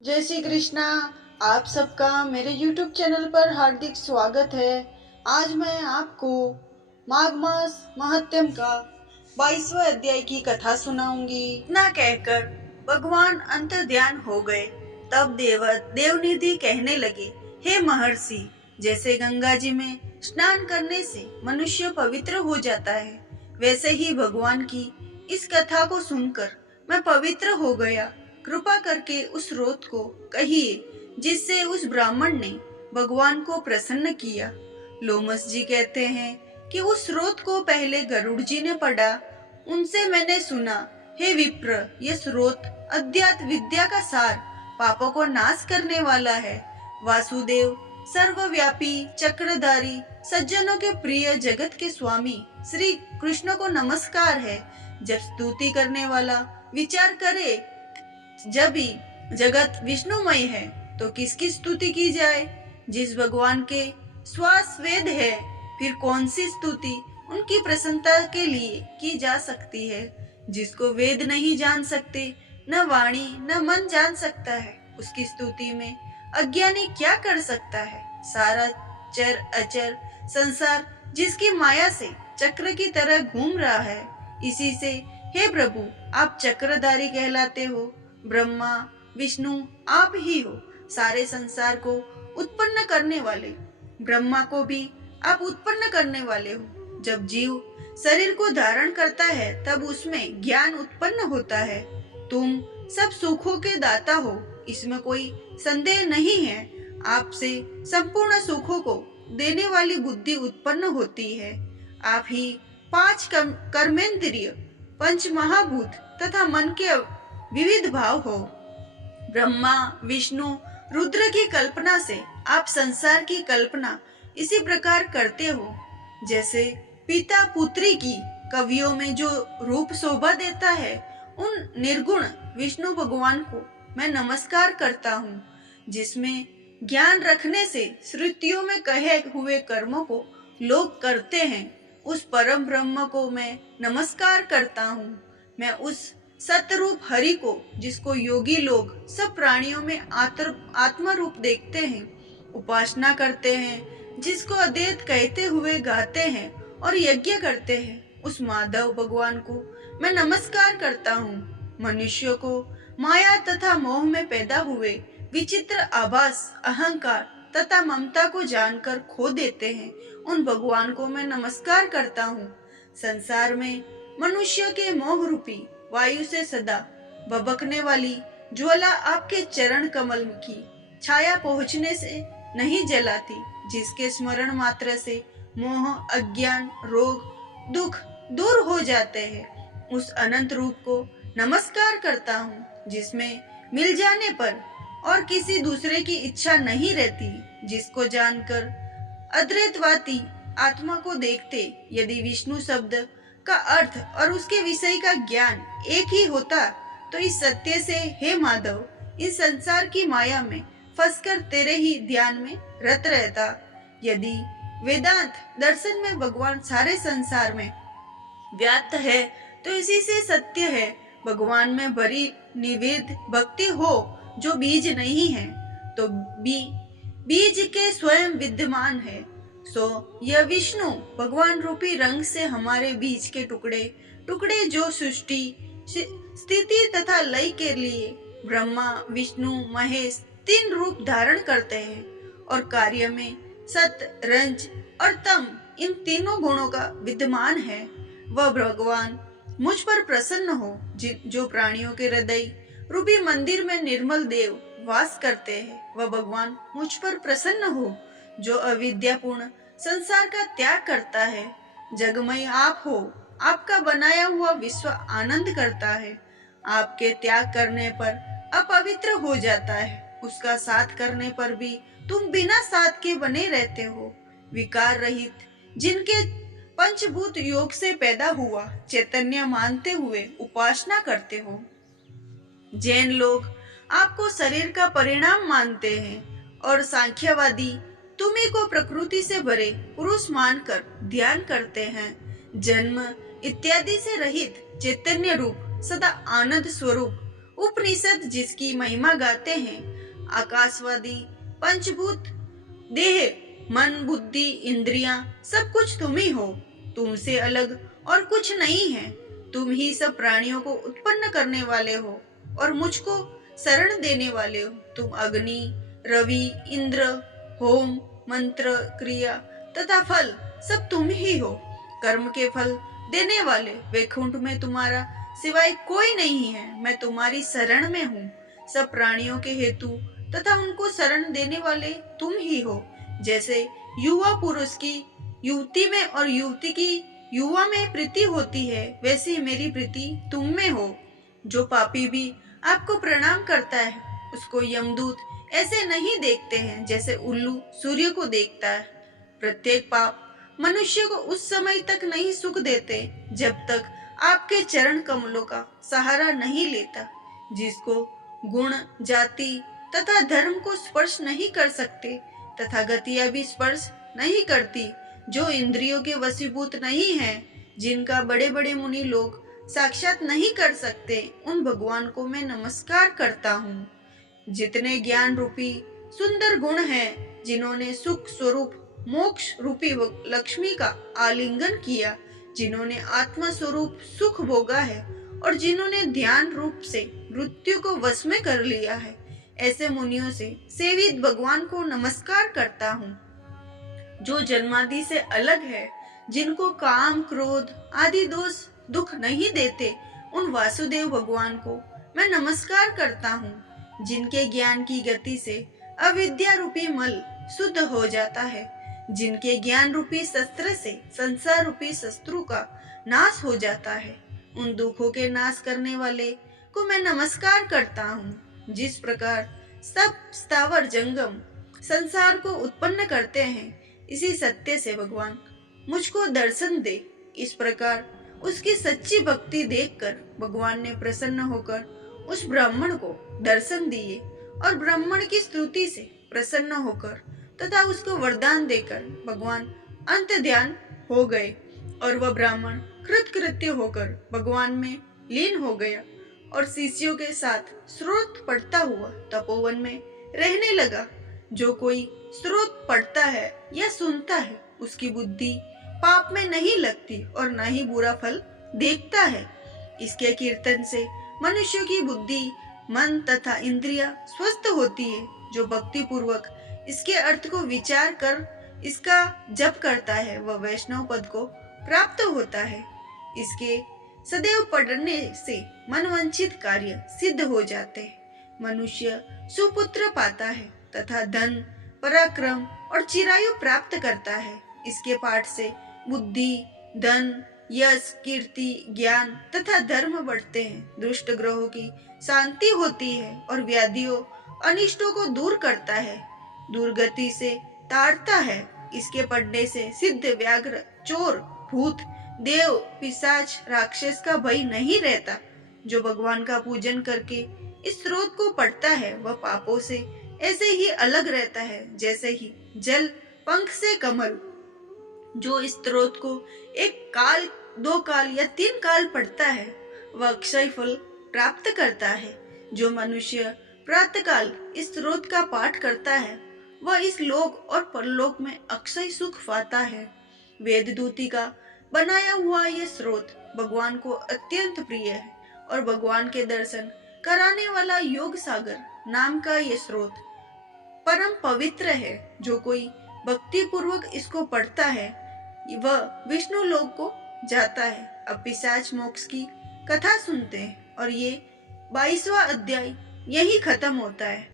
जय श्री कृष्णा। आप सबका मेरे YouTube चैनल पर हार्दिक स्वागत है। आज मैं आपको माघ मास महात्म्य का 22वां अध्याय की कथा सुनाऊंगी। इतना कहकर भगवान अंतर्ध्यान हो गए। तब देवनिधि कहने लगे, हे महर्षि, जैसे गंगा जी में स्नान करने से मनुष्य पवित्र हो जाता है, वैसे ही भगवान की इस कथा को सुनकर मैं पवित्र हो गया। कृपा करके उस स्रोत को कहिए जिससे उस ब्राह्मण ने भगवान को प्रसन्न किया। लोमस जी कहते हैं कि उस स्रोत को पहले गरुड़ जी ने पढ़ा। उनसे मैंने सुना, हे विप्र, यह स्रोत अध्यात्म विद्या का सार, पापों को नाश करने वाला है। वासुदेव सर्वव्यापी चक्रधारी सज्जनों के प्रिय जगत के स्वामी श्री कृष्ण को नमस्कार है। जब स्तुति करने वाला विचार करे, जब ही जगत विष्णुमय है तो किसकी स्तुति की जाए। जिस भगवान के श्वास वेद है, फिर कौन सी स्तुति उनकी प्रसन्नता के लिए की जा सकती है। जिसको वेद नहीं जान सकते, न वाणी न मन जान सकता है, उसकी स्तुति में अज्ञानी क्या कर सकता है। सारा चर अचर संसार जिसकी माया से चक्र की तरह घूम रहा है, इसी से हे प्रभु आप चक्रधारी कहलाते हो। ब्रह्मा विष्णु आप ही हो, सारे संसार को उत्पन्न करने वाले। ब्रह्मा को भी आप उत्पन्न करने वाले हो। जब जीव शरीर को धारण करता है तब उसमें ज्ञान उत्पन्न होता है। तुम सब सुखों के दाता हो, इसमें कोई संदेह नहीं है। आपसे संपूर्ण सुखों को देने वाली बुद्धि उत्पन्न होती है। आप ही 5 कर्मेंद्रिय, 5 महाभूत तथा मन के विविध भाव हो। ब्रह्मा विष्णु रुद्र की कल्पना से आप संसार की कल्पना इसी प्रकार करते हो। जैसे पिता पुत्री की कवियों में जो रूप शोभा देता है, उन निर्गुण विष्णु भगवान को मैं नमस्कार करता हूँ। जिसमें ज्ञान रखने से श्रुतियों में कहे हुए कर्मों को लोग करते हैं, उस परम ब्रह्म को मैं नमस्कार करता हूँ। मैं उस सतरूप हरि को, जिसको योगी लोग सब प्राणियों में आत्मा रूप देखते हैं, उपासना करते हैं, जिसको अद्वैत कहते हुए गाते हैं और यज्ञ करते हैं, उस माधव भगवान को मैं नमस्कार करता हूँ। मनुष्यों को माया तथा मोह में पैदा हुए विचित्र आभास, अहंकार तथा ममता को जानकर खो देते हैं, उन भगवान को मैं नमस्कार करता हूँ। संसार में मनुष्य के मोह रूपी वायु से सदा भभकने वाली ज्वाला आपके चरण कमल की छाया पहुँचने से नहीं जलाती, जिसके स्मरण मात्र से मोह अज्ञान रोग दुख दूर हो जाते हैं। उस अनंत रूप को नमस्कार करता हूँ, जिसमें मिल जाने पर और किसी दूसरे की इच्छा नहीं रहती, जिसको जानकर अद्वैतवादी आत्मा को देखते। यदि विष्णु शब्द का अर्थ और उसके विषय का ज्ञान एक ही होता तो इस सत्य से, हे माधव, इस संसार की माया में फंसकर तेरे ही ध्यान में रत रहता। यदि वेदांत दर्शन में भगवान सारे संसार में व्याप्त है तो इसी से सत्य है। भगवान में भरी निवेद भक्ति हो जो बीज नहीं है, तो बीज के स्वयं विद्यमान है। सो यह विष्णु भगवान रूपी रंग से हमारे बीज के टुकड़े टुकड़े जो सृष्टि स्थिति तथा लय के लिए ब्रह्मा विष्णु महेश 3 रूप धारण करते हैं, और कार्य में सत रंज और तम इन तीनों गुणों का विद्यमान है। वह भगवान मुझ पर प्रसन्न हो, जो प्राणियों के हृदय रूपी मंदिर में निर्मल देव वास करते हैं। वह भगवान मुझ पर प्रसन्न हो, जो अविद्यापूर्ण संसार का त्याग करता है। जगमय आप हो, आपका बनाया हुआ विश्व आनंद करता है। आपके त्याग करने पर अपवित्र हो जाता है, उसका साथ करने पर भी तुम बिना साथ के बने रहते हो। विकार रहित, जिनके पंचभूत योग से पैदा हुआ चैतन्य मानते हुए उपासना करते हो। जैन लोग आपको शरीर का परिणाम मानते हैं, और सांख्यवादी तुम्ही को प्रकृति से भरे पुरुष मानकर ध्यान करते हैं। जन्म इत्यादि से रहित चैतन्य रूप सदा आनंद स्वरूप उपनिषद जिसकी महिमा गाते हैं, आकाशवादी पंचभूत, देह मन बुद्धि इंद्रियां सब कुछ तुम ही हो। तुमसे अलग और कुछ नहीं है। तुम ही सब प्राणियों को उत्पन्न करने वाले हो और मुझको शरण देने वाले हो। तुम अग्नि, रवि, इंद्र, होम, मंत्र, क्रिया तथा फल सब तुम ही हो। कर्म के फल देने वाले वैकुंठ में तुम्हारा सिवाय कोई नहीं है। मैं तुम्हारी शरण में हूँ। सब प्राणियों के हेतु तथा उनको शरण देने वाले तुम ही हो। जैसे युवा पुरुष की युवती में और युवती की युवा में प्रीति होती है, वैसी मेरी प्रीति तुम में हो। जो पापी भी आपको प्रणाम करता है, उसको यमदूत ऐसे नहीं देखते हैं जैसे उल्लू सूर्य को देखता है। प्रत्येक पाप मनुष्य को उस समय तक नहीं सुख देते जब तक आपके चरण कमलों का सहारा नहीं लेता। जिसको गुण, जाति तथा धर्म को स्पर्श नहीं कर सकते तथा गतियां भी स्पर्श नहीं करती, जो इंद्रियों के वशीभूत नहीं है, जिनका बड़े बड़े मुनि लोग साक्षात नहीं कर सकते, उन भगवान को मैं नमस्कार करता हूँ। जितने ज्ञान रूपी सुंदर गुण हैं, जिन्होंने सुख स्वरूप मोक्ष रूपी लक्ष्मी का आलिंगन किया, जिन्होंने आत्मा स्वरूप सुख भोगा है और जिन्होंने ध्यान रूप से मृत्यु को वश में कर लिया है, ऐसे मुनियों से सेवित भगवान को नमस्कार करता हूँ। जो जन्मादि से अलग है, जिनको काम क्रोध आदि दोष दुख नहीं देते, उन वासुदेव भगवान को मैं नमस्कार करता हूँ। जिनके ज्ञान की गति से अविद्या रूपी मल शुद्ध हो जाता है, जिनके ज्ञान रूपी शस्त्र से संसार रूपी शत्रु का नाश हो जाता है, उन दुखों के नाश करने वाले को मैं नमस्कार करता हूँ। जिस प्रकार सब स्थावर जंगम संसार को उत्पन्न करते हैं, इसी सत्य से भगवान मुझको दर्शन दे। इस प्रकार उसकी सच्ची भक्ति देखकर भगवान ने प्रसन्न होकर उस ब्राह्मण को दर्शन दिए और ब्राह्मण की स्तुति से प्रसन्न होकर तथा उसको वरदान देकर भगवान अंत ध्यान हो गए और वह ब्राह्मण कृतकृत्य होकर भगवान में लीन हो गया और शिष्यों के साथ स्रोत पढ़ता हुआ तपोवन में रहने लगा। जो कोई स्रोत पढ़ता है या सुनता है, उसकी बुद्धि पाप में नहीं लगती और न ही बुरा फल देखता है। इसके कीर्तन से मनुष्य की बुद्धि, मन तथा इंद्रियां स्वस्थ होती है। जो भक्ति पूर्वक इसके अर्थ को विचार कर इसका जप करता है, वह वैष्णव पद को प्राप्त होता है। इसके सदैव पढ़ने से मनवांछित कार्य सिद्ध हो जाते हैं। मनुष्य सुपुत्र पाता है तथा धन, पराक्रम और चिरायु प्राप्त करता है। इसके पाठ से बुद्धि, धन, यश, कीर्ति, ज्ञान तथा धर्म बढ़ते हैं। दुष्ट ग्रहों की शांति होती है और व्याधियों, अनिष्टों को दूर करता है, दुर्गति से तारता है। इसके पढ़ने से सिद्ध, व्याघ्र, चोर, भूत, देव, पिशाच, राक्षस का भय नहीं रहता। जो भगवान का पूजन करके इस स्रोत को पढ़ता है, वह पापों से ऐसे ही अलग रहता है जैसे ही जल पंख से कमल। जो इस स्रोत को एक काल, 2 काल या 3 काल पढ़ता है, वह अक्षय फल प्राप्त करता है। जो मनुष्य प्रातः काल इस स्रोत का पाठ करता है, वह इस लोक और परलोक में अक्षय सुख पाता है। वेद दूती का बनाया हुआ यह स्रोत भगवान को अत्यंत प्रिय है और भगवान के दर्शन कराने वाला योग सागर नाम का ये स्रोत परम पवित्र है। जो कोई भक्ति पूर्वक इसको पढ़ता है, वह विष्णु लोक को जाता है। अब पिशाच मोक्ष की कथा सुनते हैं और ये 22वां अध्याय यही खत्म होता है।